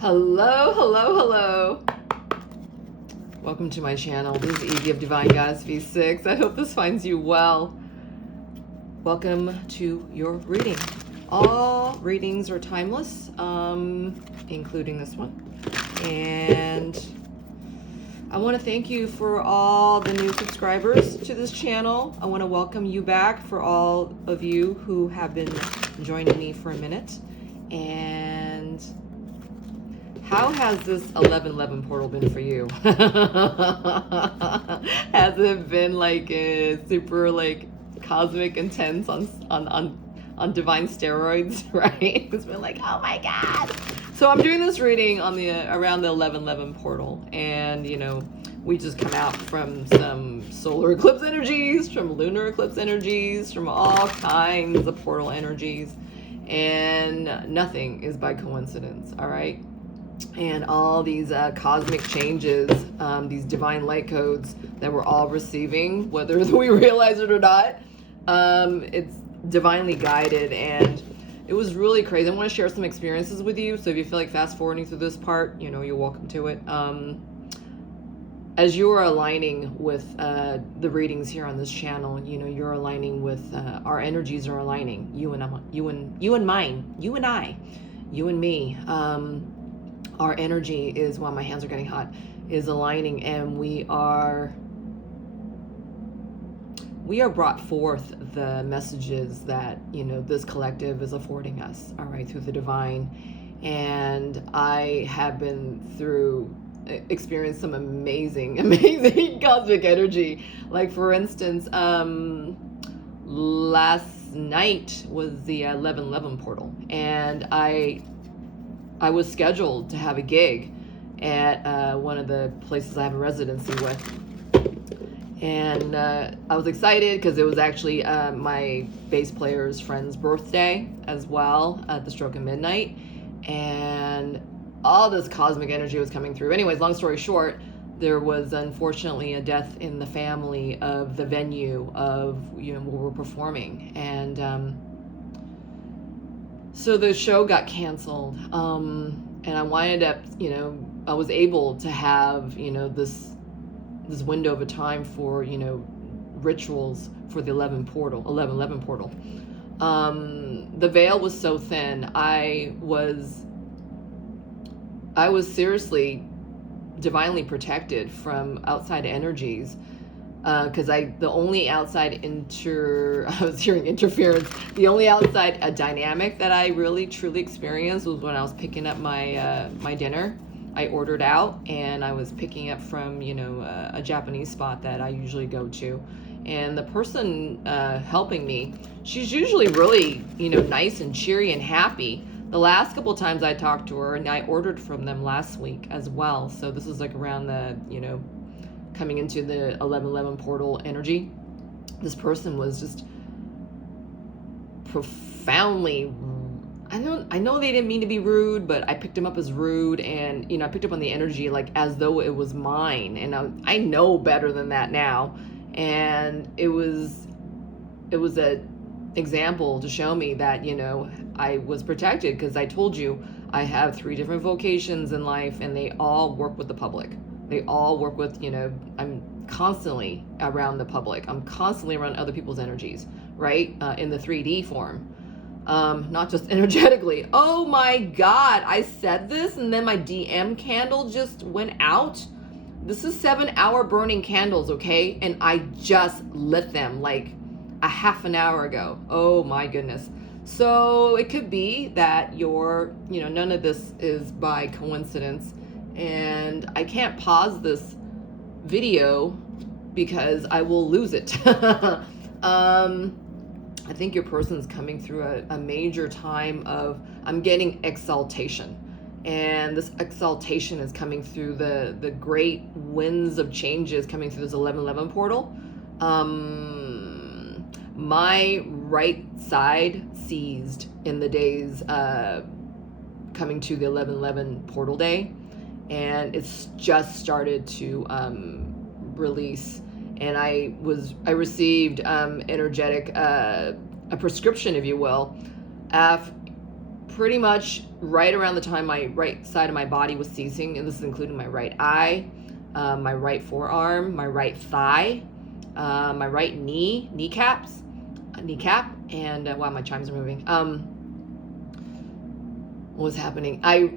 Hello, hello, hello. Welcome to my channel. This is Evie of Divine Goddess V6. I hope this finds you well. Welcome to your reading. All readings are timeless, including this one. And I want to thank you for all the new subscribers to this channel. I want to welcome you back for all of you who have been joining me for a minute. And how has this 1111 portal been for you? Has it been like a super like cosmic intense on divine steroids, right? It's been like, oh my God. So I'm doing this reading on the around the 1111 portal, and you know, we just come out from some solar eclipse energies, from lunar eclipse energies, from all kinds of portal energies, and nothing is by coincidence, all right? And all these cosmic changes, these divine light codes that we're all receiving, whether we realize it or not, it's divinely guided, and it was really crazy. I want to share some experiences with you, so if you feel like fast forwarding through this part, you know, you're welcome to it. As you are aligning with the readings here on this channel, you know, you're aligning with our energies are aligning. You and me. Our energy is, while my hands are getting hot, is aligning, and we are brought forth the messages that, you know, this collective is affording us, all right, through the divine. And I have been experienced some amazing cosmic energy. Like, for instance, last night was the 1111 portal, and I was scheduled to have a gig at one of the places I have a residency with. And I was excited because it was actually my bass player's friend's birthday as well at the stroke of midnight. And all this cosmic energy was coming through. Anyways, long story short, there was unfortunately a death in the family of the venue of, you know, where we're performing. And so the show got canceled, and I wind up, you know, I was able to have, you know, this window of a time for, you know, rituals for the 1111 portal. The veil was so thin. I was seriously divinely protected from outside energies. Because the only outside I was hearing interference. The only outside dynamic that I really truly experienced was when I was picking up my my dinner. I ordered out, and I was picking up from, you know, a Japanese spot that I usually go to. And the person helping me, she's usually really, you know, nice and cheery and happy. The last couple of times I talked to her, and I ordered from them last week as well. So this is like around the, you know, coming into the 1111 portal energy. This person was just profoundly, I know they didn't mean to be rude, but I picked them up as rude, and, you know, I picked up on the energy like as though it was mine, and I know better than that now. And it was a example to show me that, you know, I was protected, because I told you I have 3 different vocations in life, and they all work with the public. They all work with, you know, I'm constantly around the public. I'm constantly around other people's energies, right? In the 3D form. Not just energetically. Oh my God, I said this, and then my DM candle just went out. This is 7-hour burning candles, okay? And I just lit them like a half an hour ago. Oh my goodness. So it could be that you know, none of this is by coincidence. And I can't pause this video because I will lose it. I think your person's coming through a major time of, I'm getting exaltation. And this exaltation is coming through the great winds of changes coming through this 1111 portal. My right side seized in the days coming to the 1111 portal day. And it's just started to release. And I received energetic, a prescription, if you will, pretty much right around the time my right side of my body was seizing, and this is including my right eye, my right forearm, my right thigh, my right kneecap, and wow, my chimes are moving. What was happening? I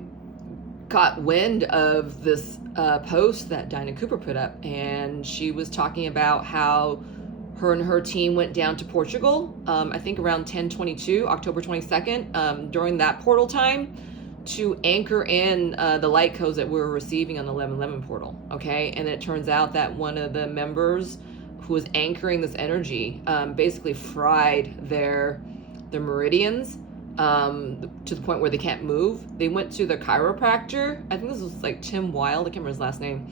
got wind of this post that Dinah Cooper put up, and she was talking about how her and her team went down to Portugal, I think around 10/22, October 22nd, during that portal time, to anchor in the light codes that we were receiving on the 1111 portal, okay? And it turns out that one of the members who was anchoring this energy basically fried their meridians to the point where they can't move. They went to the chiropractor. I think this was like Tim Wild, I can't remember his last name.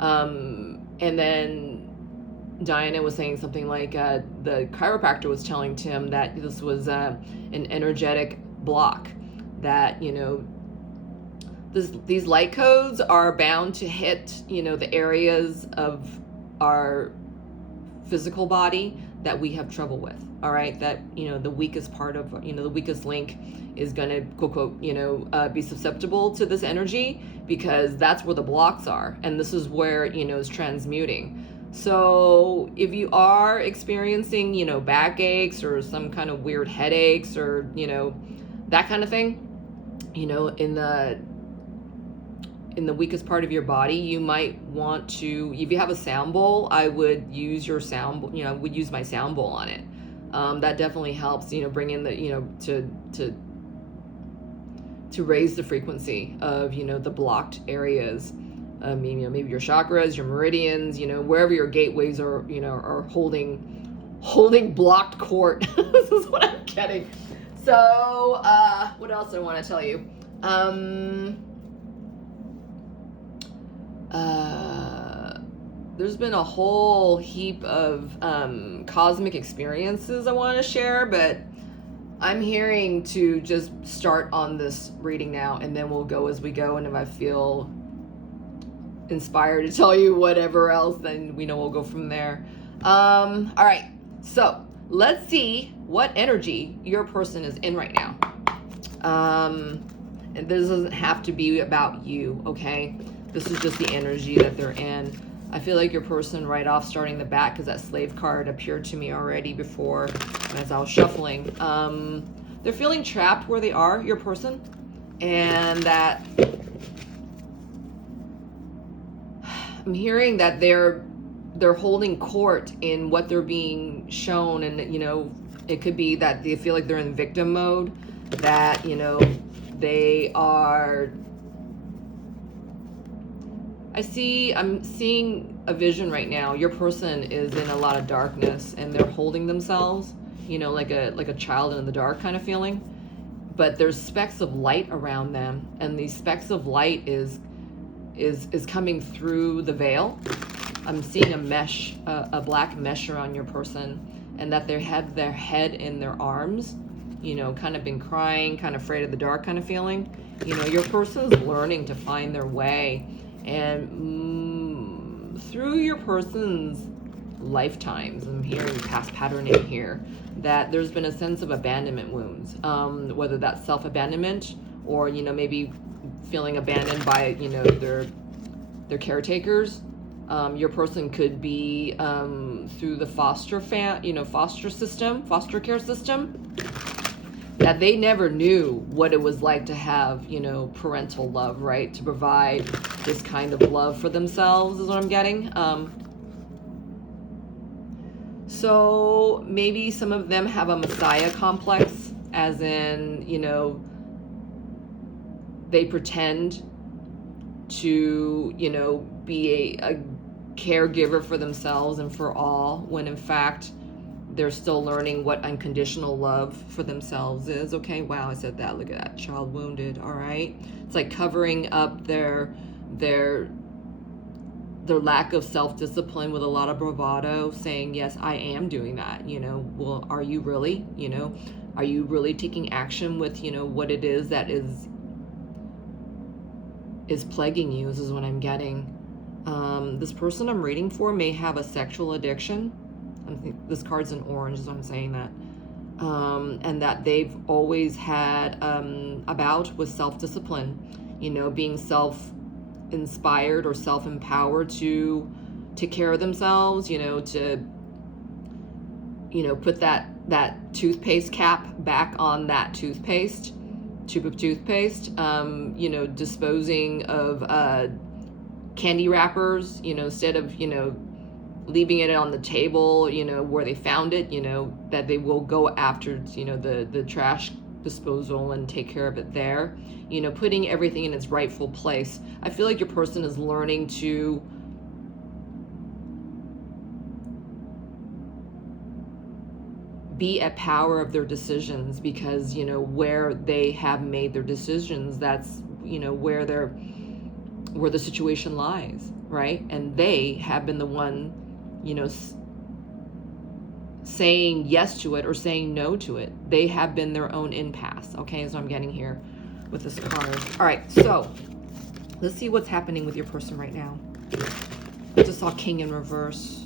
And then Diana was saying something like the chiropractor was telling Tim that this was an energetic block, that, you know, these light codes are bound to hit, you know, the areas of our physical body that we have trouble with. All right, that, you know, the weakest part of, you know, the weakest link is going to, quote, quote, you know, be susceptible to this energy, because that's where the blocks are, and this is where, you know, is transmuting. So if you are experiencing, you know, backaches or some kind of weird headaches or, you know, that kind of thing, you know, in the weakest part of your body, you might want to, if you have a sound bowl, I would use your sound bowl, you know, I would use my sound bowl on it. That definitely helps, you know, bring in the, you know, to raise the frequency of, you know, the blocked areas. You know, maybe your chakras, your meridians, you know, wherever your gateways are, you know, are holding blocked court. This is what I'm getting. So, what else do I want to tell you? There's been a whole heap of cosmic experiences I want to share, but I'm hearing to just start on this reading now, and then we'll go as we go, and if I feel inspired to tell you whatever else, then we know we'll go from there. All right, so let's see what energy your person is in right now. And this doesn't have to be about you, okay? This is just the energy that they're in. I feel like your person, right off starting the bat, because that slave card appeared to me already before as I was shuffling, they're feeling trapped where they are, your person, and that I'm hearing that they're holding court in what they're being shown, and, you know, it could be that they feel like they're in victim mode, that, you know, they are, I'm seeing a vision right now. Your person is in a lot of darkness, and they're holding themselves, you know, like a child in the dark kind of feeling, but there's specks of light around them, and these specks of light is coming through the veil. I'm seeing a mesh, a black mesh around your person, and that they had their head in their arms, you know, kind of been crying, kind of afraid of the dark kind of feeling. You know, your person's learning to find their way, and through your person's lifetimes, I'm hearing past patterning here, that there's been a sense of abandonment wounds, whether that's self-abandonment or, you know, maybe feeling abandoned by, you know, their caretakers. Your person could be through the foster care system, that they never knew what it was like to have, you know, parental love, right? To provide this kind of love for themselves is what I'm getting. So maybe some of them have a messiah complex, as in, you know, they pretend to, you know, be a caregiver for themselves and for all, when in fact they're still learning what unconditional love for themselves is. Okay, wow, I said that. Look at that, child wounded. All right, it's like covering up their lack of self-discipline with a lot of bravado, saying, yes, I am doing that. You know, well, are you really? You know, are you really taking action with, you know, what it is that is plaguing you? This is what I'm getting. This person I'm reading for may have a sexual addiction. This card's in orange, is what I'm saying that. and that they've always had a bout with self-discipline, being self-inspired or self-empowered to take care of themselves, to put that toothpaste cap back on that tube of toothpaste, disposing of candy wrappers, instead of, leaving it on the table, where they found it, that they will go after, the trash disposal and take care of it there, putting everything in its rightful place. I feel like your person is learning to be at power of their decisions, because where they have made their decisions, that's where the situation lies, right? And they have been the one saying yes to it or saying no to it. They have been their own impasse. Okay, is what I'm getting here with this card. All right, so let's see what's happening with your person right now. I just saw King in reverse.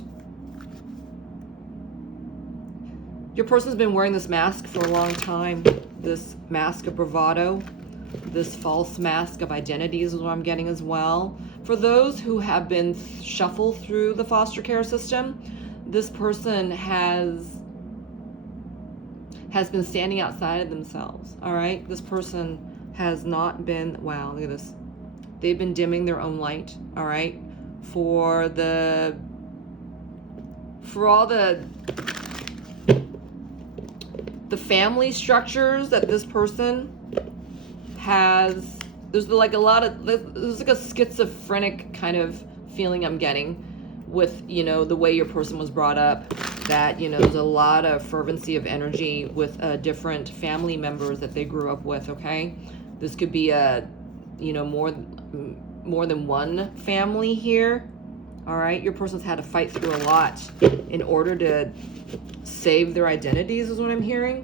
Your person's been wearing this mask for a long time. This mask of bravado, this false mask of identities is what I'm getting as well. For those who have been shuffled through the foster care system, this person has been standing outside of themselves, all right? This person has not been, wow, look at this. They've been dimming their own light, all right? For all the family structures that this person has, there's like a schizophrenic kind of feeling I'm getting with, the way your person was brought up, that, there's a lot of fervency of energy with different family members that they grew up with, okay? This could be more than one family here, all right? Your person's had to fight through a lot in order to save their identities, is what I'm hearing.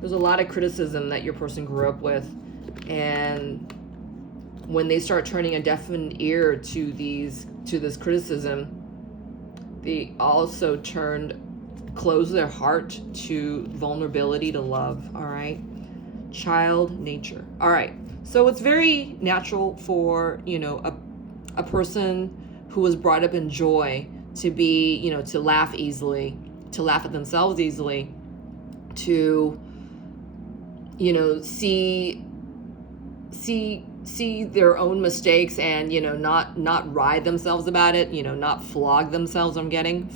There's a lot of criticism that your person grew up with, and when they start turning a deafened ear to this criticism, they also close their heart to vulnerability, to love, all right? Child nature. All right, so it's very natural for, a person who was brought up in joy to be, to laugh easily, to laugh at themselves easily, to, see their own mistakes and, not ride themselves about it, not flog themselves,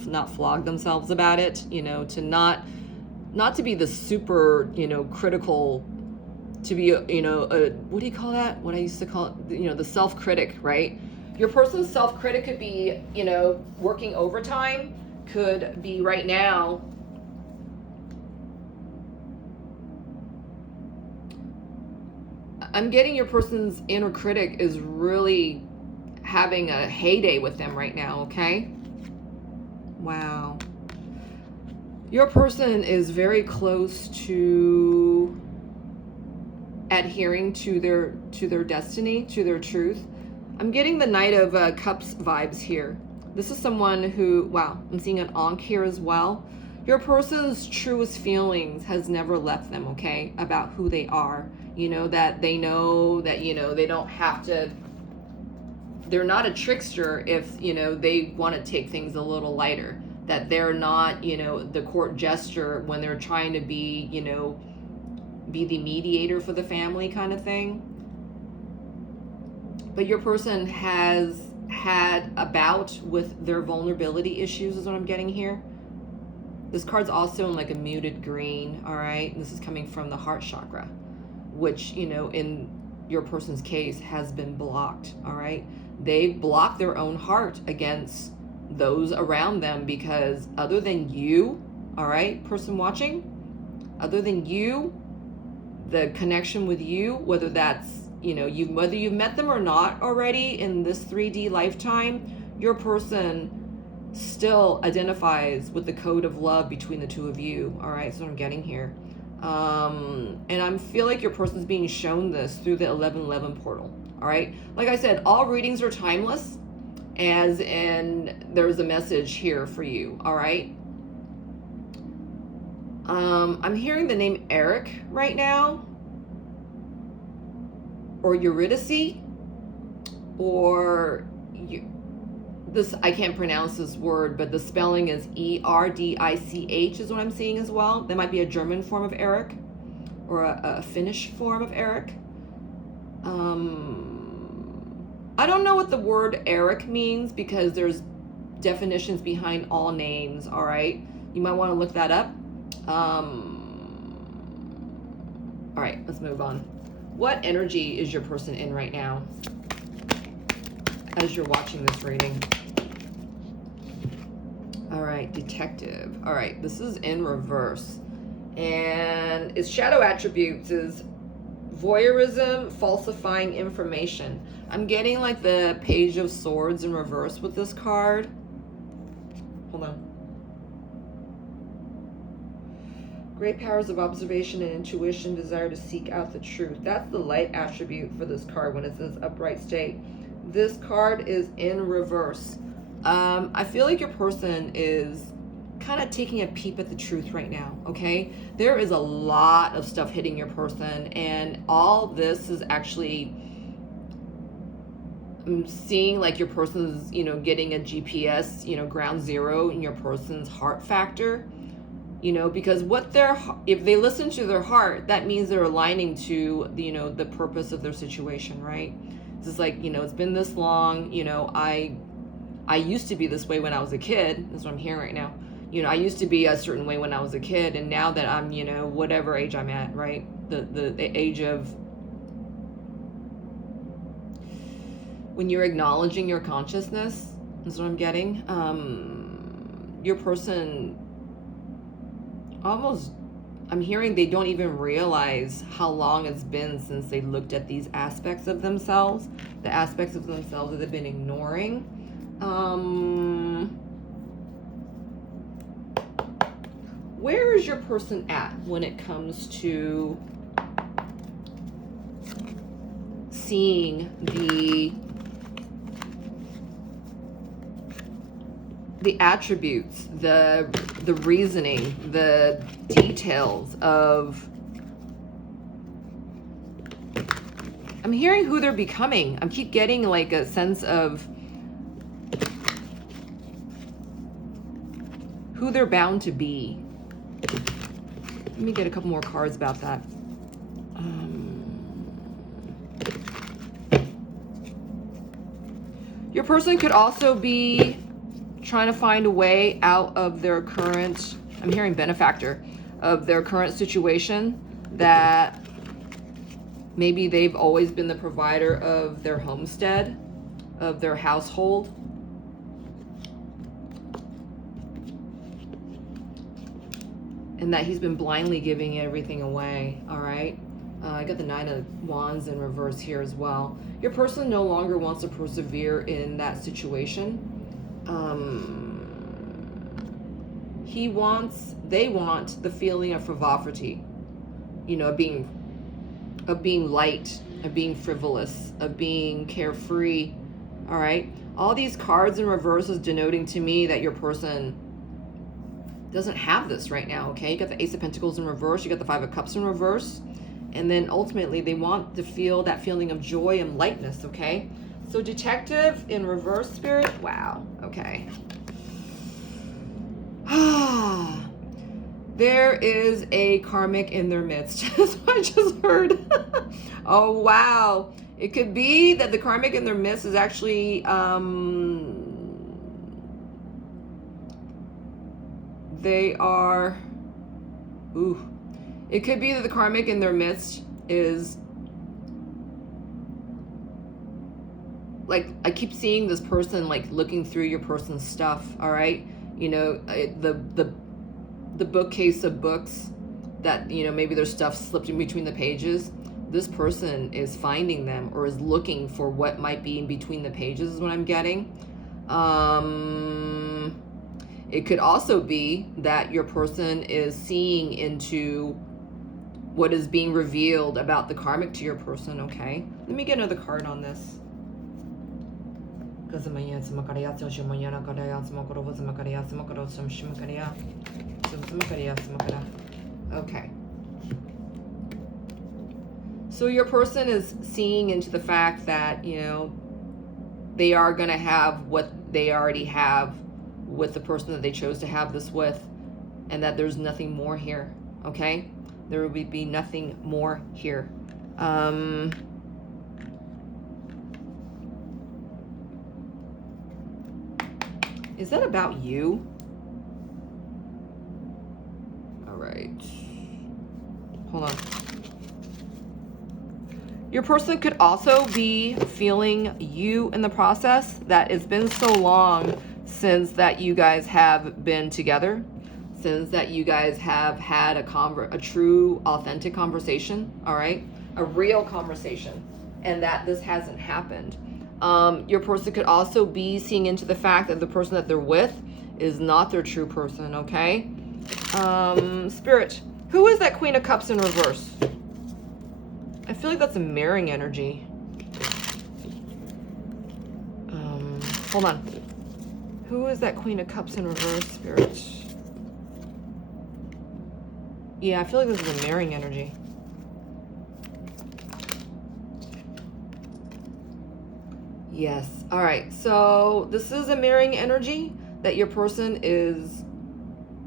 not flog themselves about it, to not to be the super, critical, to be, what do you call that? What I used to call it, the self-critic, right? Your person's self-critic could be, working overtime, could be right now I'm getting your person's inner critic is really having a heyday with them right now, okay? Wow. Your person is very close to adhering to their destiny, to their truth. I'm getting the Knight of Cups vibes here. This is someone who, wow, I'm seeing an Ankh here as well. Your person's truest feelings has never left them, okay, about who they are. That they know that, they don't have to, they're not a trickster if, they want to take things a little lighter. That they're not, the court jester when they're trying to be, be the mediator for the family kind of thing. But your person has had a bout with their vulnerability issues is what I'm getting here. This card's also in like a muted green, all right? And this is coming from the heart chakra, which, in your person's case has been blocked, all right? They block their own heart against those around them because other than you, all right, person watching, other than you, the connection with you, whether that's, whether you've met them or not already in this 3D lifetime, your person still identifies with the code of love between the two of you, all right? That's what I'm getting here. And I feel like your person's being shown this through the 1111 portal, all right? Like I said, all readings are timeless, and there's a message here for you, all right? I'm hearing the name Eric right now, or Eurydice, or this, I can't pronounce this word, but the spelling is Erdich is what I'm seeing as well. That might be a German form of Eric, or a Finnish form of Eric. I don't know what the word Eric means because there's definitions behind all names, all right? You might want to look that up. All right, let's move on. What energy is your person in right now as you're watching this reading? All right, detective. All right, this is in reverse. And its shadow attributes is voyeurism, falsifying information. I'm getting like the Page of Swords in reverse with this card. Hold on. Great powers of observation and intuition, desire to seek out the truth. That's the light attribute for this card when it says upright state. This card is in reverse. I feel like your person is kind of taking a peep at the truth right now, okay? There is a lot of stuff hitting your person, and all this is actually, I'm seeing like your person's, getting a GPS, ground zero in your person's heart factor. Because if they listen to their heart, that means they're aligning to the purpose of their situation, right? This is like, it's been this long, I used to be this way when I was a kid. That's what I'm hearing right now. I used to be a certain way when I was a kid, and now that I'm, whatever age I'm at, right? The age of when you're acknowledging your consciousness, is what I'm getting. Your person almost, I'm hearing they don't even realize how long it's been since they looked at these aspects of themselves, the aspects of themselves that they've been ignoring. Where is your person at when it comes to seeing the attributes, the reasoning, the details of, I'm hearing who they're becoming. I keep getting like a sense of who they're bound to be. Let me get a couple more cards about that. Your person could also be trying to find a way out of their current, I'm hearing benefactor, of their current situation, that maybe they've always been the provider of their homestead, of their household. And that he's been blindly giving everything away, all right? I got the Nine of Wands in reverse here as well. Your person no longer wants to persevere in that situation. They want the feeling of frivolity, of being light, of being frivolous, of being carefree, all right? All these cards in reverse is denoting to me that your person doesn't have this right now, okay? You got the Ace of Pentacles in reverse, you got the Five of Cups in reverse, and then ultimately they want to feel that feeling of joy and lightness, okay? So detective in reverse, spirit, wow, okay. There is a karmic in their midst. That's what I just heard. Oh, wow. It could be that the karmic in their midst is actually, they are, it could be that the karmic in their midst is, like, I keep seeing this person like looking through your person's stuff, all right? The bookcase of books that, maybe there's stuff slipped in between the pages. This person is finding them or is looking for what might be in between the pages is what I'm getting. It could also be that your person is seeing into what is being revealed about the karmic to your person, okay? Let me get another card on this. Okay. So your person is seeing into the fact that, you know, they are going to have what they already have with the person that they chose to have this with, and that there's nothing more here. Okay? There will be nothing more here. Is that about you? All right. Hold on. Your person could also be feeling you in the process, that it's been so long since that you guys have been together, since that you guys have had a true, authentic conversation, all right? A real conversation, and that this hasn't happened. Your person could also be seeing into the fact that the person that they're with is not their true person, okay? Spirit, who is that Queen of Cups in reverse? I feel like that's a mirroring energy. Hold on. Who is that Queen of Cups in reverse, Spirit? Yeah, I feel like this is a mirroring energy. Yes. All right. So this is a mirroring energy that your person is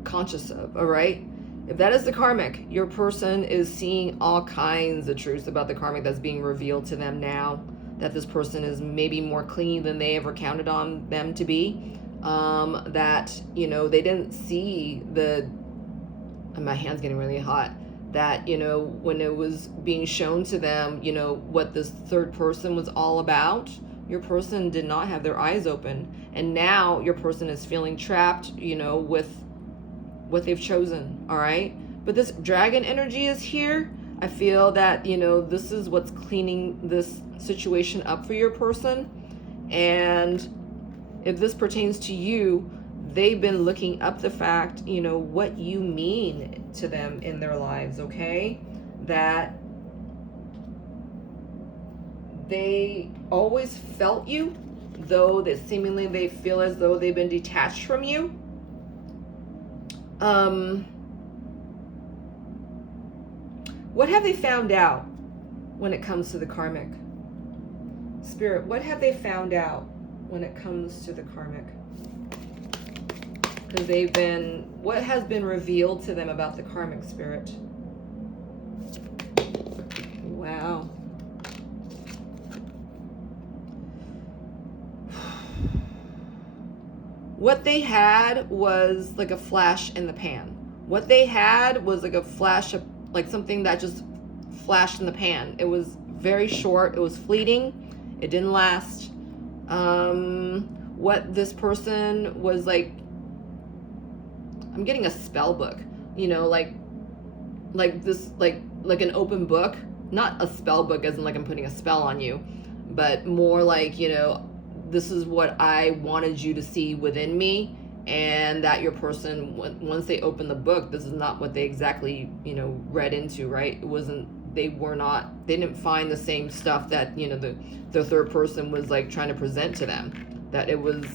conscious of, all right? If that is the karmic, your person is seeing all kinds of truths about the karmic that's being revealed to them now, that this person is maybe more clean than they ever counted on them to be. That, you know, they didn't see my hand's getting really hot, that, you know, when it was being shown to them, you know, what this third person was all about, your person did not have their eyes open. And now your person is feeling trapped, you know, with what they've chosen, all right? But this dragon energy is here. I feel that, you know, this is what's cleaning this situation up for your person. And if this pertains to you, they've been looking up the fact, you know, what you mean to them in their lives, okay? That they always felt you, though that seemingly they feel as though they've been detached from you. What have they found out when it comes to the karmic? Spirit, what have they found out when it comes to the karmic? Because what has been revealed to them about the karmic, Spirit? Wow. What they had was like a flash in the pan. What they had was like a flash of, like something that just flashed in the pan. It was very short. It was fleeting. It didn't last. What this person was like, I'm getting a spell book, you know, like this, like an open book, not a spell book as in like I'm putting a spell on you, but more like, you know, this is what I wanted you to see within me, and that your person, once they open the book, this is not what they exactly, you know, read into, right? It wasn't, they didn't find the same stuff that, you know, the third person was like trying to present to them, that it was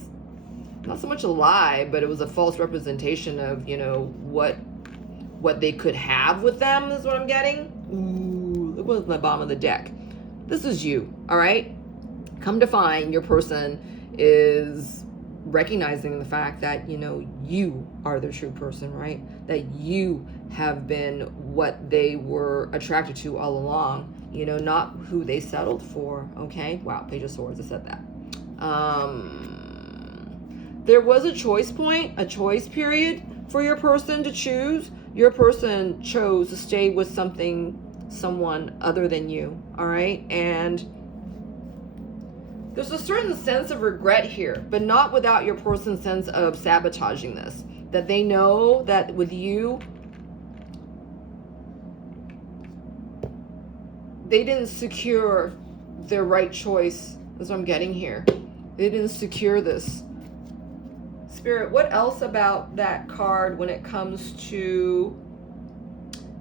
not so much a lie, but it was a false representation of, you know, what they could have with them, is what I'm getting. Ooh, it was the bottom of the deck. This is you, all right? Come to find, your person is recognizing the fact that, you know, you are the true person, right? That you have been what they were attracted to all along, you know, not who they settled for, okay? Wow, Page of Swords, I said that. There was a choice point, a choice period for your person to choose. Your person chose to stay with someone other than you, all right? And there's a certain sense of regret here, but not without your person's sense of sabotaging this. That they know that with you, they didn't secure their right choice. That's what I'm getting here. They didn't secure this. Spirit, what else about that card when it comes to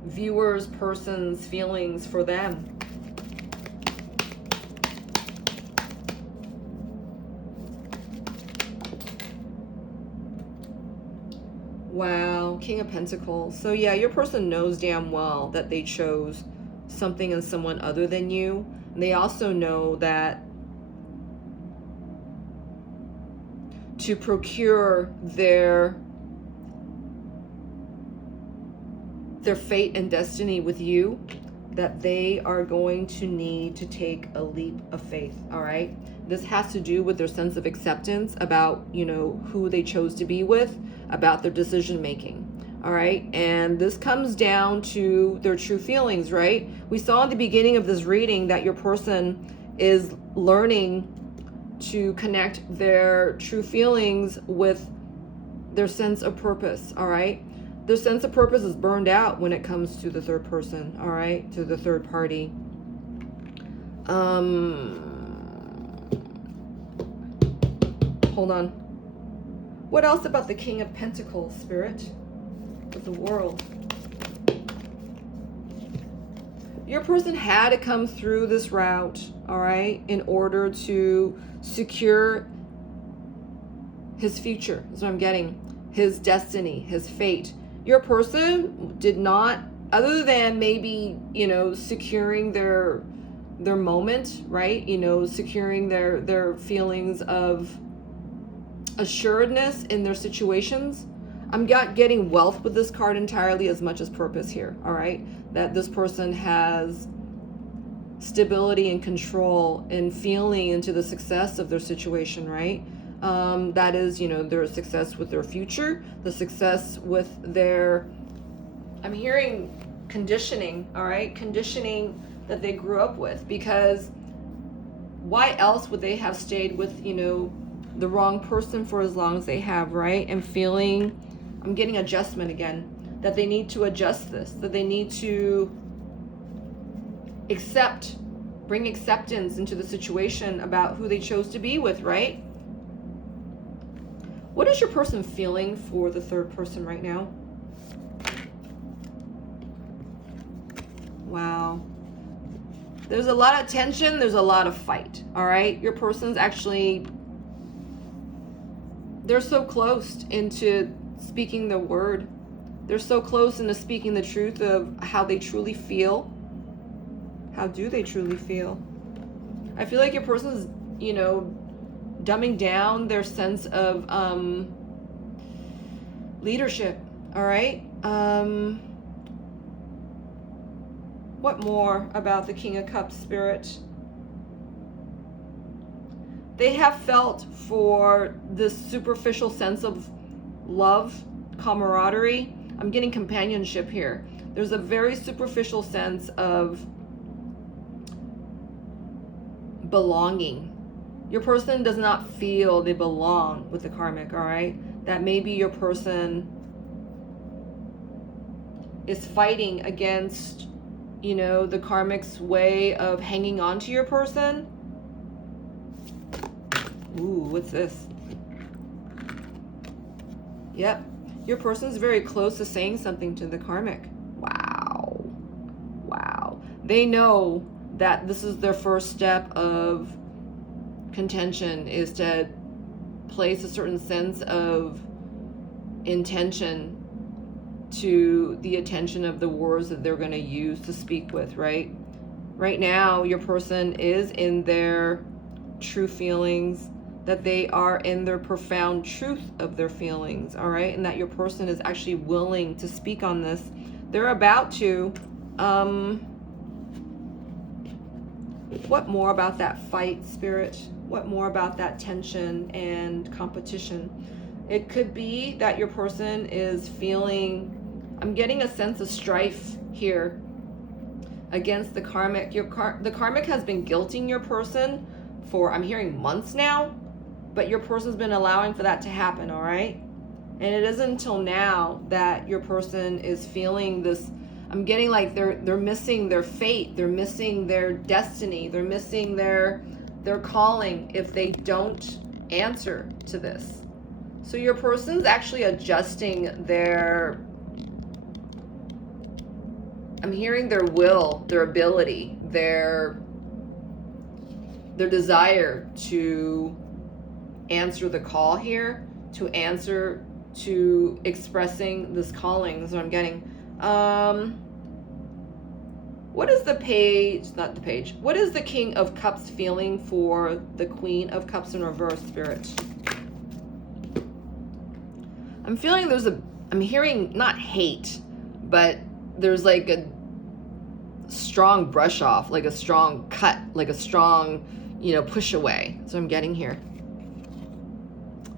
viewers, persons, feelings for them? Wow, King of Pentacles. So yeah, your person knows damn well that they chose something and someone other than you. And they also know that to procure their fate and destiny with you, that they are going to need to take a leap of faith. All right, this has to do with their sense of acceptance about, you know, who they chose to be with, about their decision making. All right, and this comes down to their true feelings, right? We saw in the beginning of this reading that your person is learning to connect their true feelings with their sense of purpose. All right, their sense of purpose is burned out when it comes to the third person, all right, to the third party. Hold on. What else about the King of Pentacles, Spirit, of the world? Your person had to come through this route, all right, in order to secure his future. That's what I'm getting. His destiny, his fate. Your person did not, other than maybe, you know, securing their moment, right? You know, securing their feelings of assuredness in their situations. I'm getting wealth with this card entirely as much as purpose here, all right? That this person has stability and control and feeling into the success of their situation, right? That is, you know, their success with their future, the success with their, I'm hearing conditioning, all right? Conditioning that they grew up with, because why else would they have stayed with, you know, the wrong person for as long as they have, right? And feeling, I'm getting adjustment again, that they need to adjust this, that they need to bring acceptance into the situation about who they chose to be with, right? What is your person feeling for the third person right now? Wow. There's a lot of tension. There's a lot of fight. All right. Your person's actually, they're so close into speaking the word. They're so close into speaking the truth of how they truly feel. How do they truly feel? I feel like your person's, you know, dumbing down their sense of leadership. All right. What more about the King of Cups, Spirit? They have felt for this superficial sense of love, camaraderie. I'm getting companionship here. There's a very superficial sense of belonging. Your person does not feel they belong with the karmic, all right? That maybe your person is fighting against, you know, the karmic's way of hanging on to your person. Ooh, what's this? Yep. Your person's very close to saying something to the karmic. Wow. Wow. They know that this is their first step of contention, is to place a certain sense of intention to the attention of the words that they're going to use to speak with, right? Right now, your person is in their true feelings, that they are in their profound truth of their feelings, all right? And that your person is actually willing to speak on this. They're about to, what more about that fight, Spirit? What more about that tension and competition? It could be that your person is feeling, I'm getting a sense of strife here against the karmic. The karmic has been guilting your person for, I'm hearing, months now, but your person's been allowing for that to happen, all right? And it isn't until now that your person is feeling this, I'm getting like they're missing their fate, they're missing their destiny, they're missing their calling if they don't answer to this. So your person's actually adjusting their, I'm hearing their will, their ability, their desire to answer the call here, to answer to expressing this calling. That's what I'm getting. What is the page, not the page, what is the King of Cups feeling for the Queen of Cups in reverse, Spirit? I'm feeling I'm hearing not hate, but there's like a strong brush off, like a strong cut, like a strong, push away. So I'm getting here.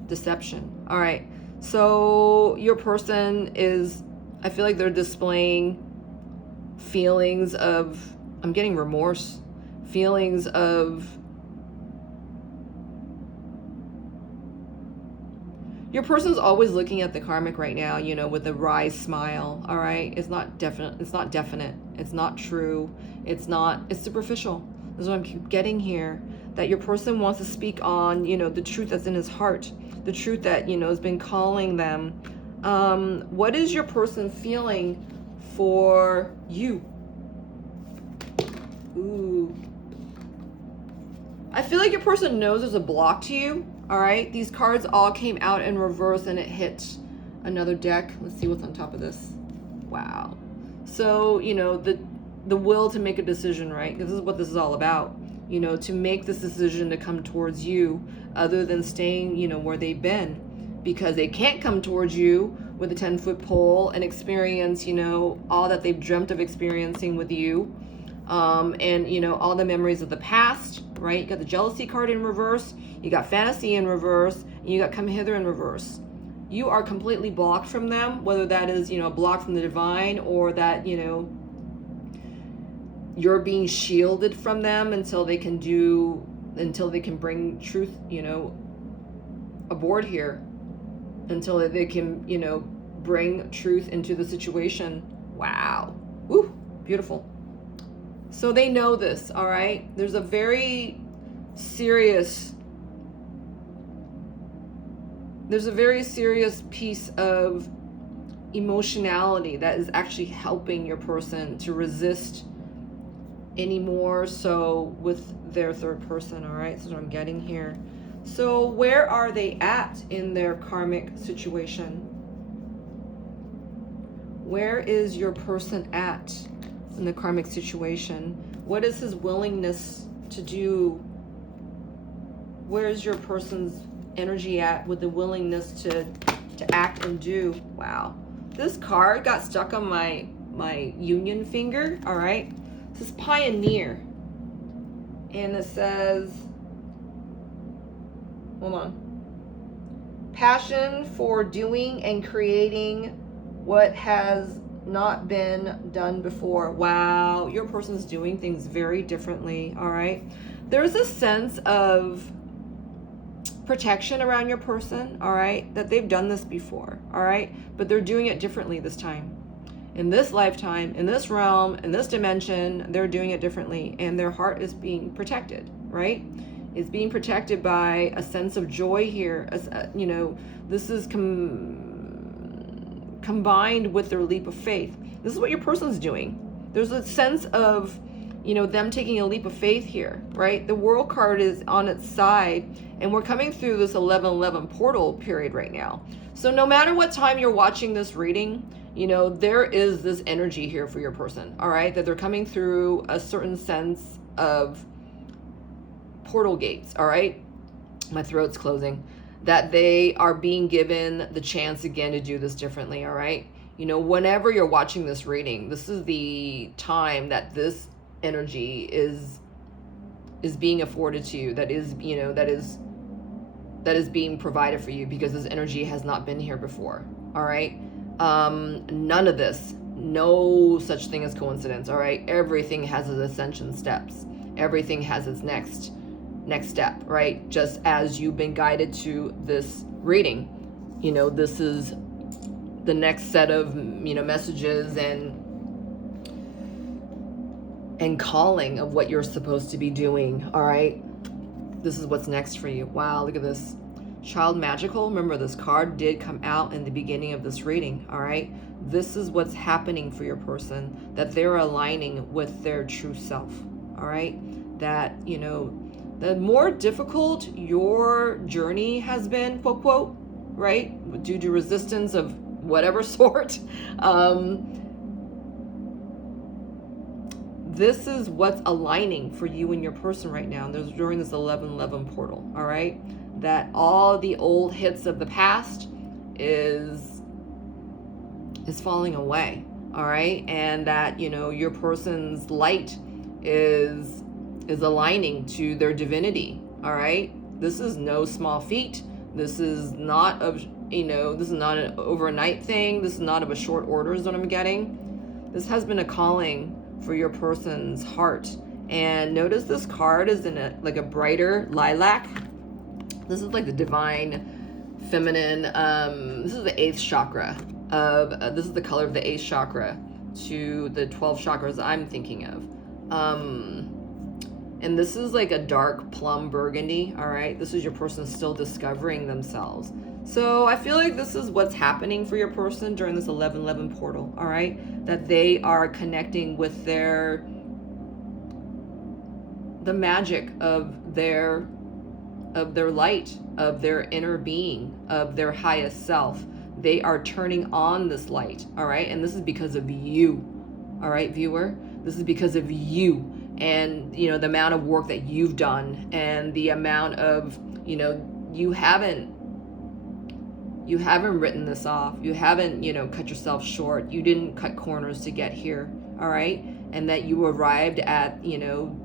Deception. All right. So your person is, I feel like they're displaying feelings of, I'm getting remorse, feelings of, your person's always looking at the karmic right now, with a wry smile. All right. It's not definite. It's not definite. It's not true. It's superficial. This is what I'm getting here. That your person wants to speak on, the truth that's in his heart, the truth that, has been calling them. What is your person feeling for you? Ooh. I feel like your person knows there's a block to you. All right. These cards all came out in reverse and it hit another deck. Let's see what's on top of this. Wow. So, the will to make a decision, right? This is what this is all about. To make this decision to come towards you other than staying, where they've been, because they can't come towards you with a 10-foot pole and experience, all that they've dreamt of experiencing with you. And, all the memories of the past, right? You got the jealousy card in reverse, you got fantasy in reverse, and you got come hither in reverse. You are completely blocked from them, whether that is, blocked from the divine, or that, you're being shielded from them until they can bring truth, aboard here, until they can, bring truth into the situation. Wow. Woo, beautiful. So they know this, all right? There's a very serious piece of emotionality that is actually helping your person to resist anymore so with their third person. All right, so what I'm getting here. So where are they at in their karmic situation? Where is your person at in the karmic situation? What is his willingness to do? Where is your person's energy at with the willingness to act and do? Wow, this card got stuck on my union finger. All right, this is pioneer, and it says, hold on, passion for doing and creating what has not been done before. Wow, your person's doing things very differently. All right, there's a sense of protection around your person, all right, that they've done this before, all right, but they're doing it differently this time. In this lifetime, in this realm, in this dimension, they're doing it differently, and their heart is being protected, right? It's being protected by a sense of joy here. As this is combined with their leap of faith. This is what your person's doing. There's a sense of, them taking a leap of faith here, right? The World card is on its side, and we're coming through this 11/11 portal period right now. So no matter what time you're watching this reading, there is this energy here for your person, all right? That they're coming through a certain sense of portal gates, all right? My throat's closing. That they are being given the chance again to do this differently, all right? Whenever you're watching this reading, this is the time that this energy is being afforded to you, that is being provided for you, because this energy has not been here before, all right? None of this, no such thing as coincidence, all right? Everything has its ascension steps. Everything has its next step, right? Just as you've been guided to this reading, this is the next set of, messages and calling of what you're supposed to be doing, all right? This is what's next for you. Wow, look at this. Child magical. Remember, this card did come out in the beginning of this reading, all right? This is what's happening for your person, that they're aligning with their true self, all right? That, the more difficult your journey has been, quote, quote, right? Due to resistance of whatever sort. This is what's aligning for you and your person right now. There's during this 11-11 portal, all right? That all the old hits of the past is falling away, all right? And that, you know, your person's light is aligning to their divinity, all right? This is no small feat. This is not of, you know, this is not an overnight thing. This is not of a short order is what I'm getting. This has been a calling for your person's heart. And notice this card is in like a brighter lilac. This is like the divine feminine. This is the 8th chakra of, this is the color of the 8th chakra to the 12 chakras I'm thinking of. And this is like a dark plum burgundy, all right? This is your person still discovering themselves. So I feel like this is what's happening for your person during this 11-11 portal, all right? That they are connecting with the magic of their light, of their inner being, of their highest self. They are turning on this light, all right? And this is because of you, all right, viewer? This is because of you and, you know, the amount of work that you've done and the amount of, you know, you haven't written this off. You haven't, you know, cut yourself short. You didn't cut corners to get here, all right? And that you arrived at, you know,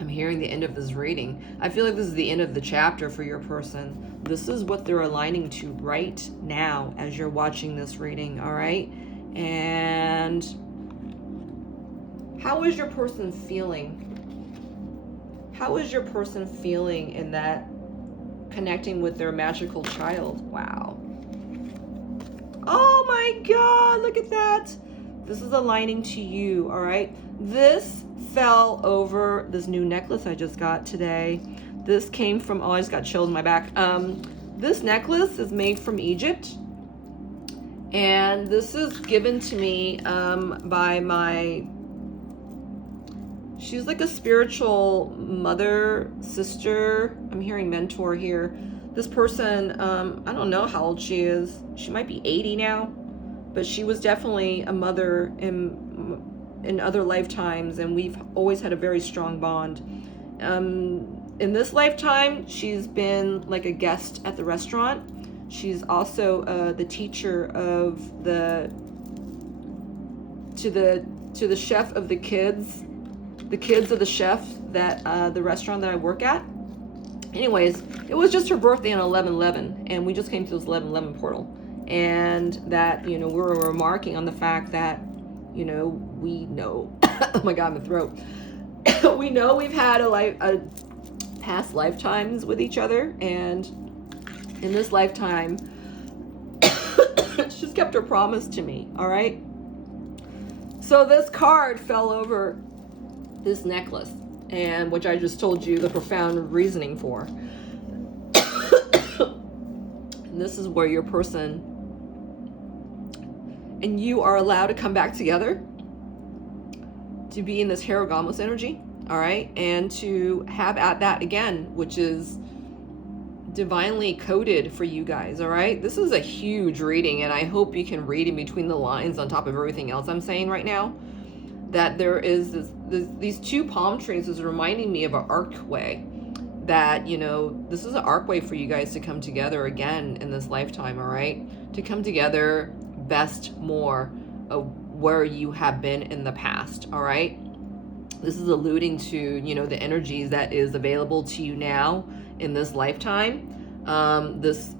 I'm hearing the end of this reading. I feel like this is the end of the chapter for your person. This is what they're aligning to right now as you're watching this reading, all right? And how is your person feeling? How is your person feeling in that connecting with their magical child? Wow. Oh my God, look at that. This is aligning to you, all right? This fell over this new necklace I just got today. This came from, oh, I just got chills in my back. This necklace is made from Egypt. And this is given to me by my, she's like a spiritual mother, sister. I'm hearing mentor here. This person, I don't know how old she is. She might be 80 now, but she was definitely a mother in other lifetimes, and we've always had a very strong bond. In this lifetime, she's been like a guest at the restaurant. She's also the teacher of to the chef of the kids of the chef that the restaurant that I work at. Anyways, it was just her birthday on 11/11, and we just came to this 11/11 portal, and that, you know, we were remarking on the fact that, you know, we know, oh my God, my throat. We know we've had a past lifetimes with each other, and in this lifetime, she's kept her promise to me, all right? So this card fell over this necklace, and which I just told you the profound reasoning for. And this is where your person and you are allowed to come back together, to be in this Haragamos energy, all right? And to have at that again, which is divinely coded for you guys, all right? This is a huge reading, and I hope you can read in between the lines on top of everything else I'm saying right now. That there is these two palm trees is reminding me of an archway. That, you know, this is an archway for you guys to come together again in this lifetime, all right? To come together best more of where you have been in the past, all right? This is alluding to, you know, the energies that is available to you now in this lifetime. This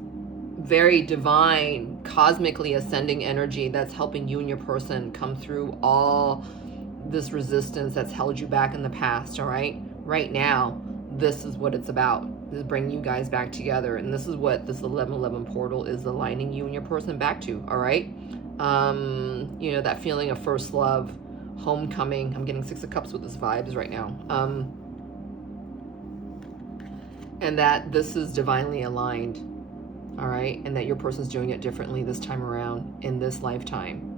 very divine, cosmically ascending energy that's helping you and your person come through all this resistance that's held you back in the past, all right? Right now, this is what it's about. This is bringing you guys back together, and this is what this 11/11 portal is aligning you and your person back to, all right? You know, that feeling of first love, homecoming. I'm getting 6 of Cups with this vibes right now. And that this is divinely aligned, all right? And that your person's doing it differently this time around in this lifetime,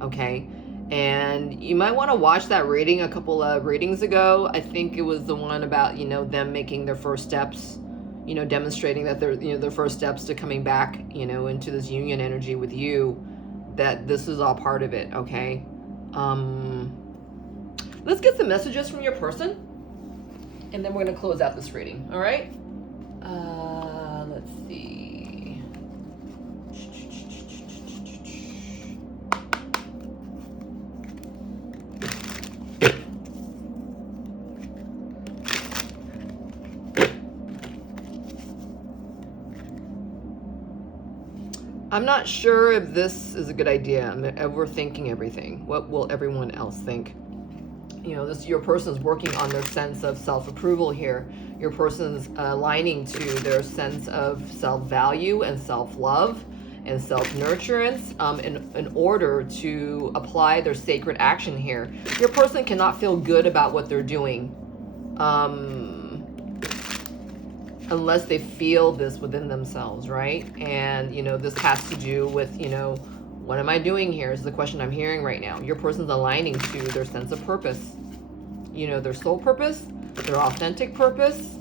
okay? And you might want to watch that reading a couple of readings ago. I think it was the one about, you know, them making their first steps you know, demonstrating that they're, you know, their first steps to coming back, you know, into this union energy with you, that this is all part of it, okay? Let's get some messages from your person, and then we're going to close out this reading, all right? Let's see. I'm not sure if this is a good idea. I'm overthinking everything. What will everyone else think? You know, this, your person's working on their sense of self-approval here. Your person's aligning to their sense of self-value and self-love and self-nurturance in order to apply their sacred action here. Your person cannot feel good about what they're doing unless they feel this within themselves, right? And, you know, this has to do with, you know, what am I doing here is the question I'm hearing right now. Your person's aligning to their sense of purpose, you know, their soul purpose, their authentic purpose.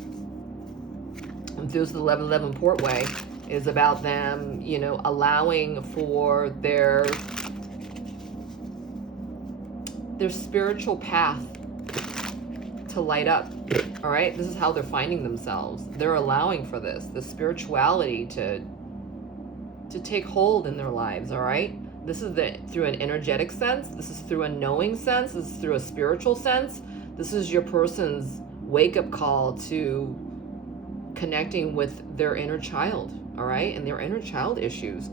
And through the 1111 Portway is about them, you know, allowing for their spiritual path to light up. All right, this is how they're finding themselves. They're allowing for this, the spirituality to take hold in their lives. All right, this is through an energetic sense. This is through a knowing sense. This is through a spiritual sense. This is your person's wake-up call to connecting with their inner child. All right, and their inner child issues.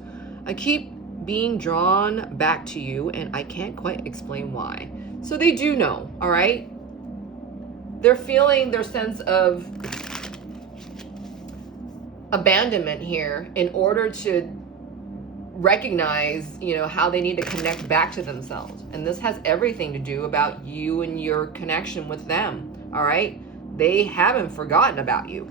I keep being drawn back to you, and I can't quite explain why. So they do know. All right. They're feeling their sense of abandonment here in order to recognize, you know, how they need to connect back to themselves. And this has everything to do about you and your connection with them. All right. They haven't forgotten about you.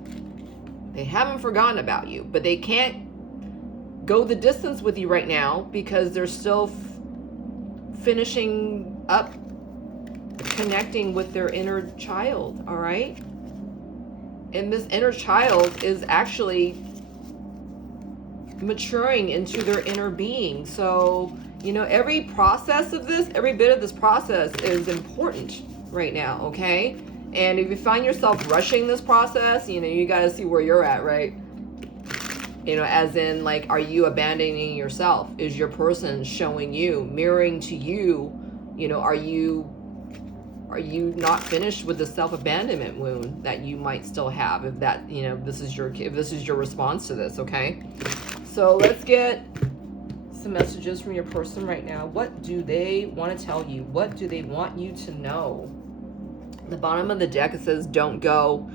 They haven't forgotten about you, but they can't go the distance with you right now because they're still finishing up connecting with their inner child. All right. And this inner child is actually maturing into their inner being. So, you know, every process of this, every bit of this process is important right now. Okay. And if you find yourself rushing this process, you know, you got to see where you're at, right? You know, as in, like, are you abandoning yourself? Is your person showing you, mirroring to you, you know, are you not finished with the self-abandonment wound that you might still have, if that, you know, this is your response to this, okay? So let's get some messages from your person right now. What do they want to tell you? What do they want you to know? The bottom of the deck, it says, don't go.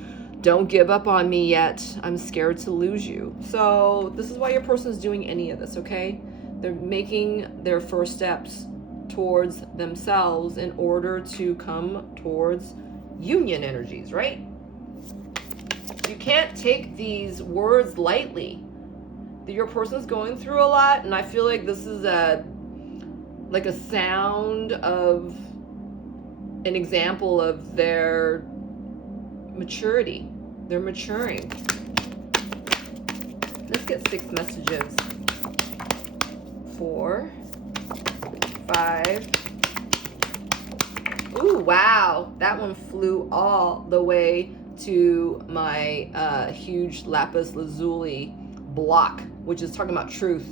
Don't give up on me yet. I'm scared to lose you. So this is why your person is doing any of this, okay? They're making their first steps towards themselves in order to come towards union energies, right? You can't take these words lightly. Your person's going through a lot, and I feel like this is like a sound of an example of their maturity. They're maturing. Let's get 6 messages. 4, 5. Ooh, wow. That one flew all the way to my huge lapis lazuli block, which is talking about truth.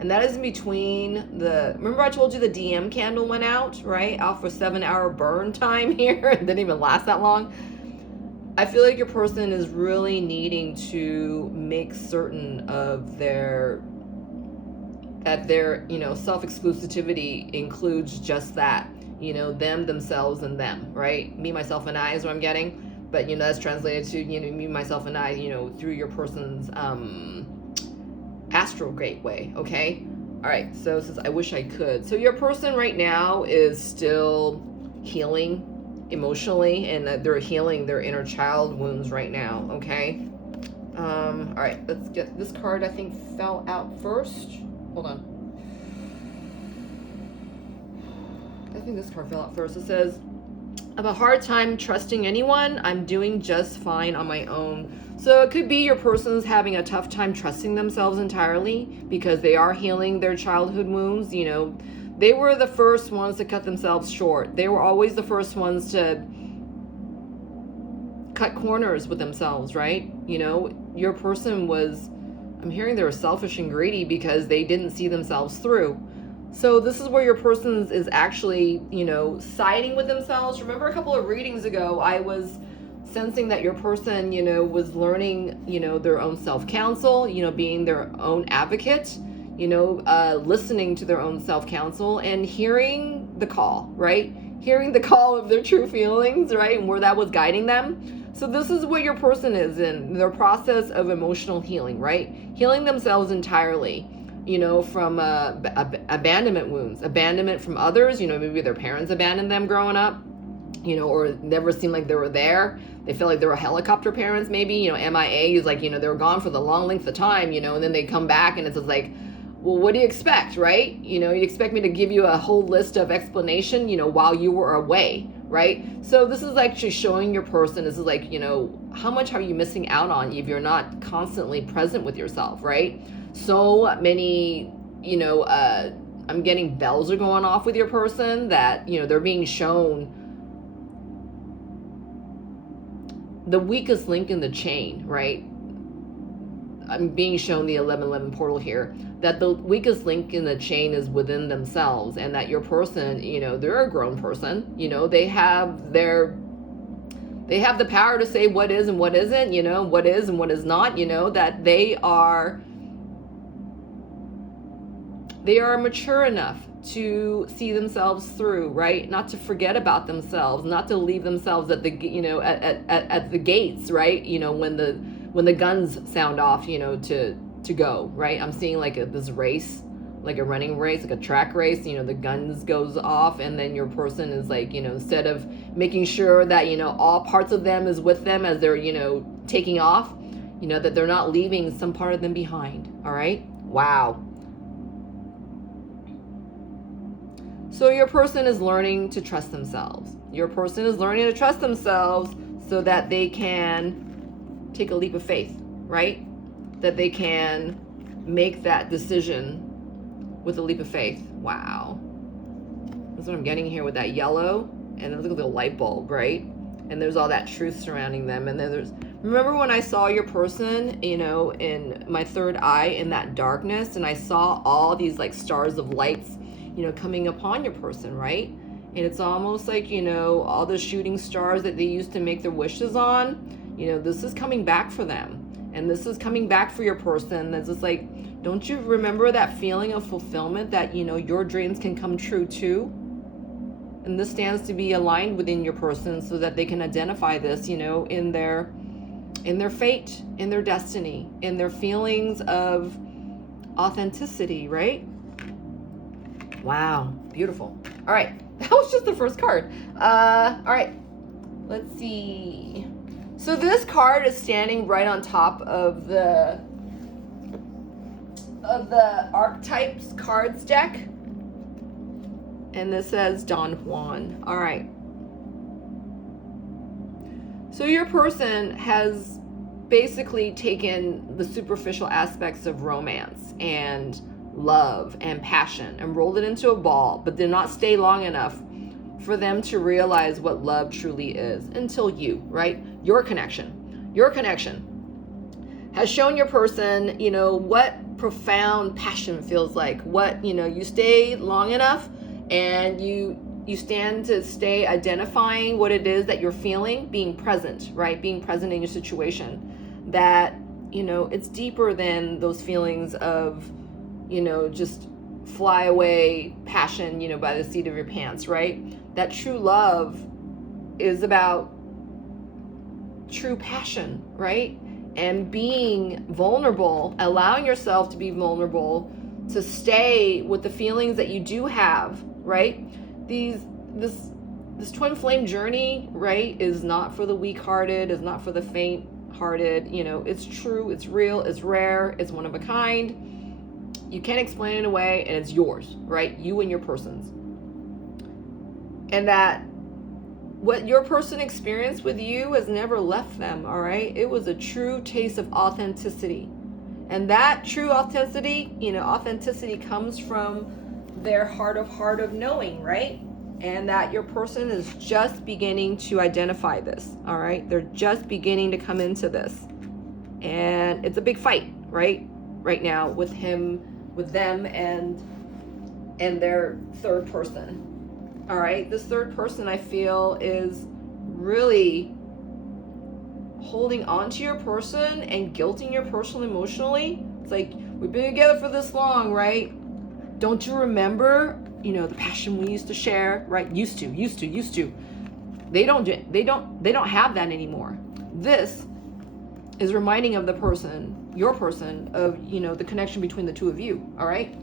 And that is in between the, remember I told you the DM candle went out, right? Out for 7-hour burn time here. It didn't even last that long. I feel like your person is really needing to make certain of their, you know, self-exclusivity includes just that, you know, them, themselves, and them, right? Me, myself, and I is what I'm getting. But, you know, that's translated to, you know, me, myself, and I, you know, through your person's astral gateway, okay? All right, so it says, I wish I could. So your person right now is still healing emotionally, and they're healing their inner child wounds right now, okay? All right, let's get this card. I think fell out first. Hold on. I think this card fell out first. It says, I have a hard time trusting anyone. I'm doing just fine on my own. So it could be your person's having a tough time trusting themselves entirely because they are healing their childhood wounds. They were the first ones to cut themselves short. They were always the first ones to cut corners with themselves, right? Your person was, I'm hearing they were selfish and greedy because they didn't see themselves through. So this is where your person is actually, siding with themselves. Remember a couple of readings ago, I was sensing that your person, was learning, their own self-counsel, being their own advocate, listening to their own self-counsel and hearing the call, right? Hearing the call of their true feelings, right? And where that was guiding them. So this is what your person is in their process of emotional healing, right? Healing themselves entirely. From abandonment wounds, abandonment from others, maybe their parents abandoned them growing up, or never seemed like they were there. They felt like they were helicopter parents, maybe, MIA is like, they were gone for the long length of time, and then they come back and it's just like, well, what do you expect, right? You expect me to give you a whole list of explanation, while you were away, right? So this is actually showing your person, this is like, how much are you missing out on if you're not constantly present with yourself, right? So many, I'm getting bells are going off with your person that, they're being shown the weakest link in the chain, right? I'm being shown the 1111 portal here, that the weakest link in the chain is within themselves, and that your person, they're a grown person, they have the power to say what is and what isn't, what is and what is not, that they are mature enough to see themselves through, right? Not to forget about themselves, not to leave themselves at the, at the gates, right? When the guns sound off, to go, right? I'm seeing like this race, like a running race, like a track race, the guns goes off, and then your person is like, instead of making sure that, all parts of them is with them as they're, taking off, that they're not leaving some part of them behind. All right. Wow. So your person is learning to trust themselves. Your person is learning to trust themselves so that they can take a leap of faith, right? That they can make that decision with a leap of faith. Wow. That's what I'm getting here with that yellow. And look at the light bulb, right? And there's all that truth surrounding them. And then remember when I saw your person, in my third eye in that darkness, and I saw all these like stars of lights, coming upon your person, right? And it's almost like, all the shooting stars that they used to make their wishes on, this is coming back for them. And this is coming back for your person. That's just like, don't you remember that feeling of fulfillment that, your dreams can come true too? And this stands to be aligned within your person so that they can identify this, in their fate, in their destiny, in their feelings of authenticity, right? Wow, beautiful. All right, that was just the first card. All right, let's see. So this card is standing right on top of the archetypes cards deck, and this says Don Juan. All right. So your person has basically taken the superficial aspects of romance and love and passion and rolled it into a ball, but did not stay long enough for them to realize what love truly is until you, right? Your connection has shown your person, what profound passion feels like, what, you stay long enough and you stand to stay identifying what it is that you're feeling, being present, right? Being present in your situation, that, it's deeper than those feelings of, just fly away passion, by the seat of your pants, right? That true love is about true passion, right? And being vulnerable, allowing yourself to be vulnerable, to stay with the feelings that you do have, right? This twin flame journey, right, is not for the weak-hearted, is not for the faint-hearted. It's true, it's real, it's rare, it's one of a kind. You can't explain it away, and it's yours, right? You and your person's. And that what your person experienced with you has never left them, all right? It was a true taste of authenticity. And that true authenticity comes from their heart of knowing, right? And that your person is just beginning to identify this, all right? They're just beginning to come into this. And it's a big fight, right? Right now with them and their third person. All right, this third person I feel is really holding on to your person and guilting your person emotionally. It's like, we've been together for this long, right? Don't you remember, the passion we used to share, right? Used to. They don't have that anymore. This is reminding of the person, your person, of, the connection between the two of you, all right?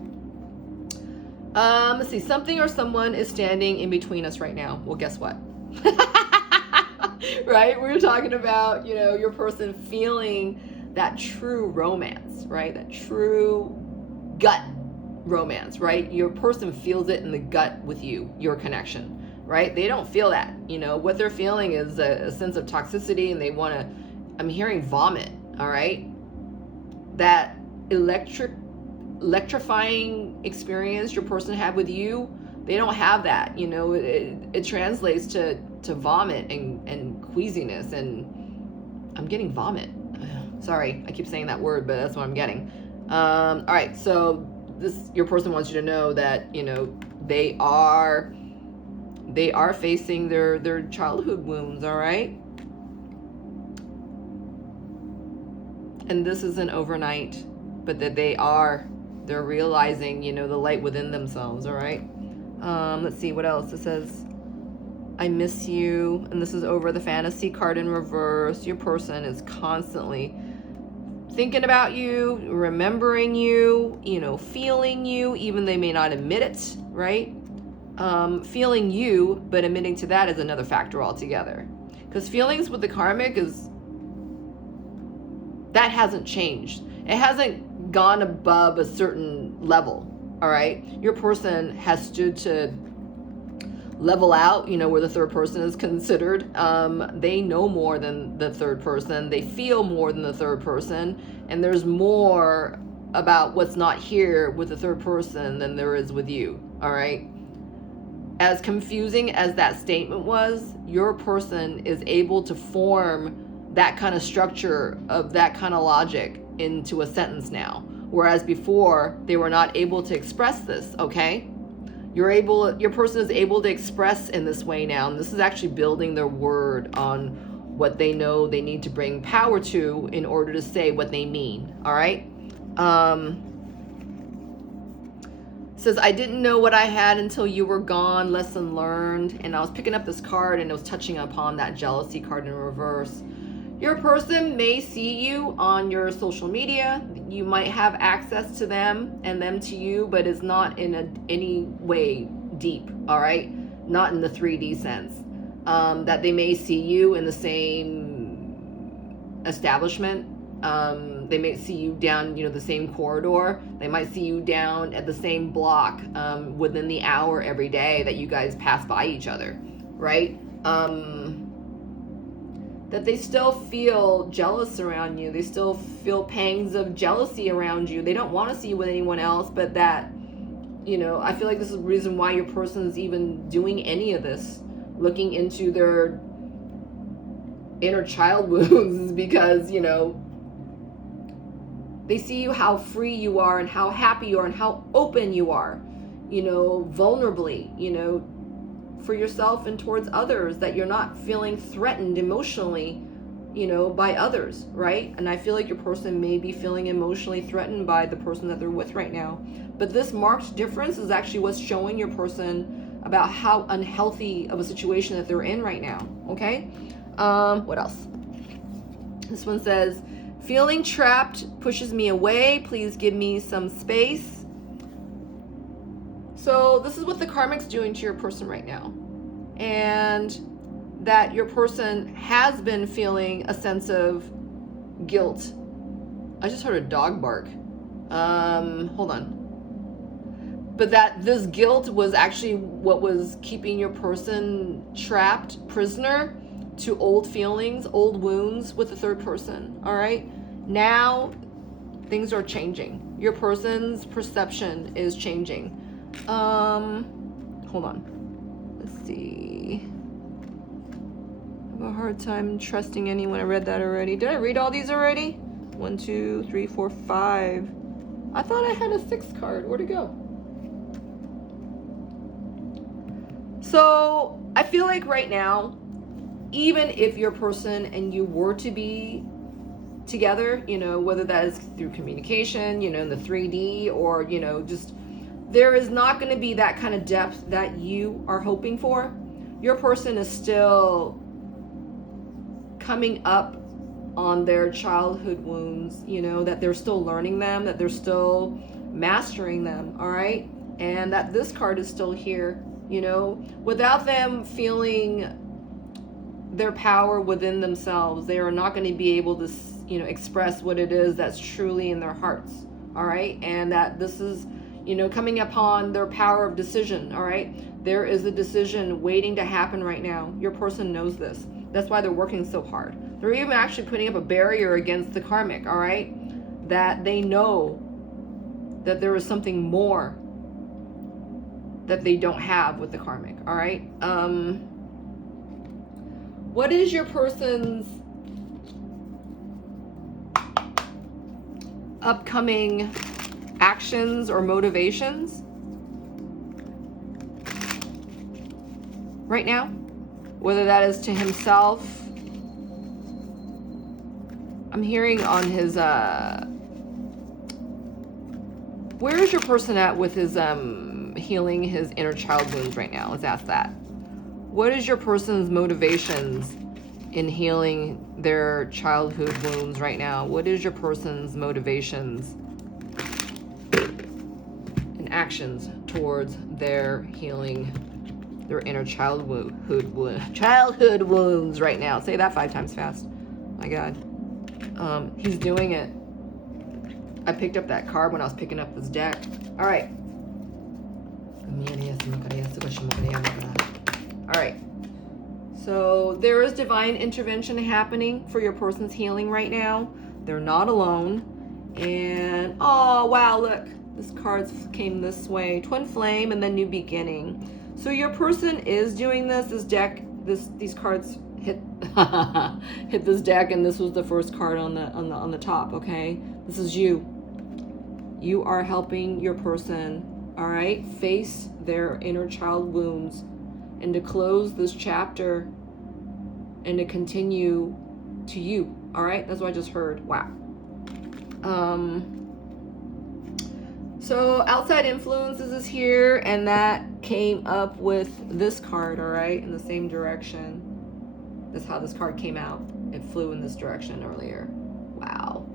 Let's see, something or someone is standing in between us right now. Well, guess what? Right? We were talking about, your person feeling that true romance, right? That true gut romance, right? Your person feels it in the gut with you, your connection, right? They don't feel that. What they're feeling is a sense of toxicity, and they want to, I'm hearing vomit, all right? That electrifying experience your person had with you, they don't have that. It translates to vomit and queasiness, and I'm getting vomit. Sorry, I keep saying that word, but that's what I'm getting. All right, so your person wants you to know that they are facing their childhood wounds, all right? And this isn't overnight, but that they're realizing, the light within themselves, all right? Let's see what else. It says, I miss you. And this is over the fantasy card in reverse. Your person is constantly thinking about you, remembering you, feeling you, even they may not admit it, right? Feeling you, but admitting to that is another factor altogether. Because feelings with the karmic that hasn't changed. It hasn't gone above a certain level, all right? Your person has stood to level out, where the third person is considered. They know more than the third person. They feel more than the third person. And there's more about what's not here with the third person than there is with you, all right? As confusing as that statement was, your person is able to form that kind of structure of that kind of logic into a sentence now. Whereas before, they were not able to express this, okay? Your person is able to express in this way now, and this is actually building their word on what they know they need to bring power to in order to say what they mean, all right? Says, I didn't know what I had until you were gone, lesson learned. And I was picking up this card, and it was touching upon that jealousy card in reverse. Your person may see you on your social media. You might have access to them and them to you, but it's not in any way deep, all right? Not in the 3D sense. That they may see you in the same establishment. They may see you down, the same corridor. They might see you down at the same block within the hour every day that you guys pass by each other, right? That they still feel jealous around you. They still feel pangs of jealousy around you. They don't want to see you with anyone else, but that, I feel like this is the reason why your person's even doing any of this, looking into their inner child wounds, is because, they see you how free you are and how happy you are and how open you are, vulnerably, for yourself and towards others, that you're not feeling threatened emotionally, by others, right? And I feel like your person may be feeling emotionally threatened by the person that they're with right now. But this marked difference is actually what's showing your person about how unhealthy of a situation that they're in right now, okay? What else? This one says, feeling trapped pushes me away. Please give me some space. So this is what the karmic's doing to your person right now. And that your person has been feeling a sense of guilt. I just heard a dog bark. Hold on. but that this guilt was actually what was keeping your person trapped, prisoner to old feelings, old wounds with the third person. All right, now things are changing. Your person's perception is changing. Hold on, let's see. I have a hard time trusting anyone. I read that already. Did I read all these already? 1, 2, 3, 4, 5. I thought I had a 6th card. Where'd it go? So I feel like right now, even if your person and you were to be together, you know, whether that is through communication, you know, in the 3D, or, you know, just, there is not going to be that kind of depth that you are hoping for. Your person is still coming up on their childhood wounds, you know, that they're still learning them, that they're still mastering them, all right? And that this card is still here, you know, without them feeling their power within themselves, they are not going to be able to, you know, express what it is that's truly in their hearts, all right? And that this is, you know, coming upon their power of decision, all right? There is a decision waiting to happen right now. Your person knows this. That's why they're working so hard. They're even actually putting up a barrier against the karmic, all right? That they know that there is something more that they don't have with the karmic, all right? What is your person's upcoming actions or motivations right now? Whether that is to himself. I'm hearing on his, where is your person at with his, healing his inner child wounds right now? Let's ask that. What is your person's motivations in healing their childhood wounds right now? What is your person's motivations and actions towards their healing their inner childhood wounds right now? Say that 5 times fast. My God. He's doing it. I picked up that card when I was picking up this deck. All right. All right. So there is divine intervention happening for your person's healing right now. They're not alone. And, oh, wow, look. This card came this way. Twin flame and then new beginning. So your person is doing this. This deck, these cards hit hit this deck, and this was the first card on the top, okay? This is you. You are helping your person, all right, face their inner child wounds and to close this chapter and to continue to you, all right? That's what I just heard. Wow. So outside influences is here, and that came up with this card, all right, in the same direction. That's how this card came out. It flew in this direction earlier. Wow.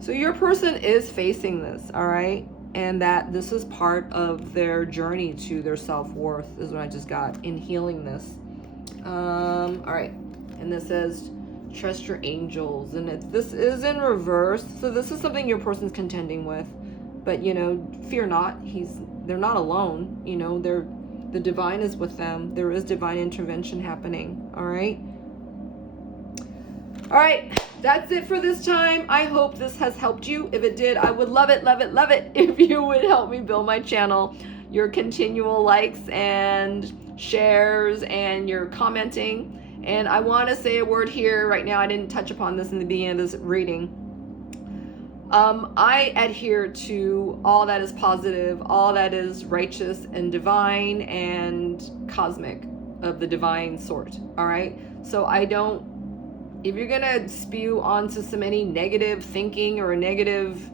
So your person is facing this, all right? And that this is part of their journey to their self-worth is what I just got in healing this. All right. And this says, trust your angels. And this is in reverse. So this is something your person's contending with. But, you know, fear not. They're not alone. You know, the divine is with them. There is divine intervention happening. All right. All right. That's it for this time. I hope this has helped you. If it did, I would love it, love it, love it if you would help me build my channel. Your continual likes and shares and your commenting. And I want to say a word here right now. I didn't touch upon this in the beginning of this reading. I adhere to all that is positive, all that is righteous and divine and cosmic of the divine sort. All right. So I don't, if you're going to spew onto so many negative thinking or negative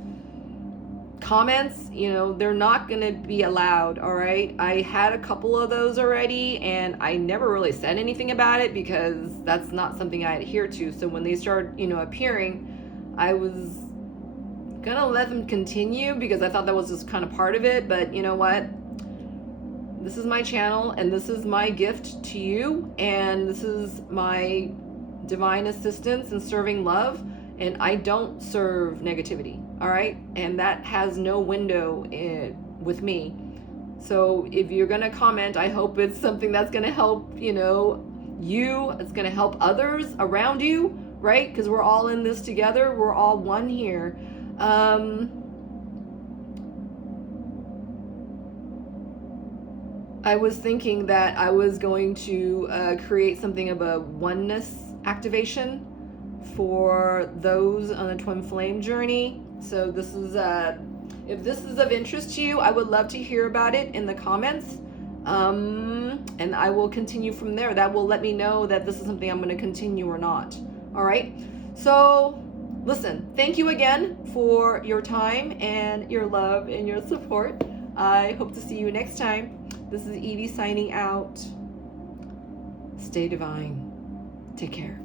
comments, you know, they're not going to be allowed. All right. I had a couple of those already, and I never really said anything about it because that's not something I adhere to. So when they started, you know, appearing, I was going to let them continue because I thought that was just kind of part of it. But you know what? This is my channel, and this is my gift to you, and this is my divine assistance and serving love, and I don't serve negativity, all right? And that has no window with me. So if you're gonna comment, I hope it's something that's gonna help, it's gonna help others around you, right? Because we're all in this together. We're all one here. I was thinking that I was going to create something of a oneness activation for those on a twin flame journey. So this is if this is of interest to you, I would love to hear about it in the comments, and I will continue from there. That will let me know that this is something I'm going to continue or not. All right, so listen, thank you again for your time and your love and your support. I hope to see you next time. This is Evie signing out. Stay divine. Take care.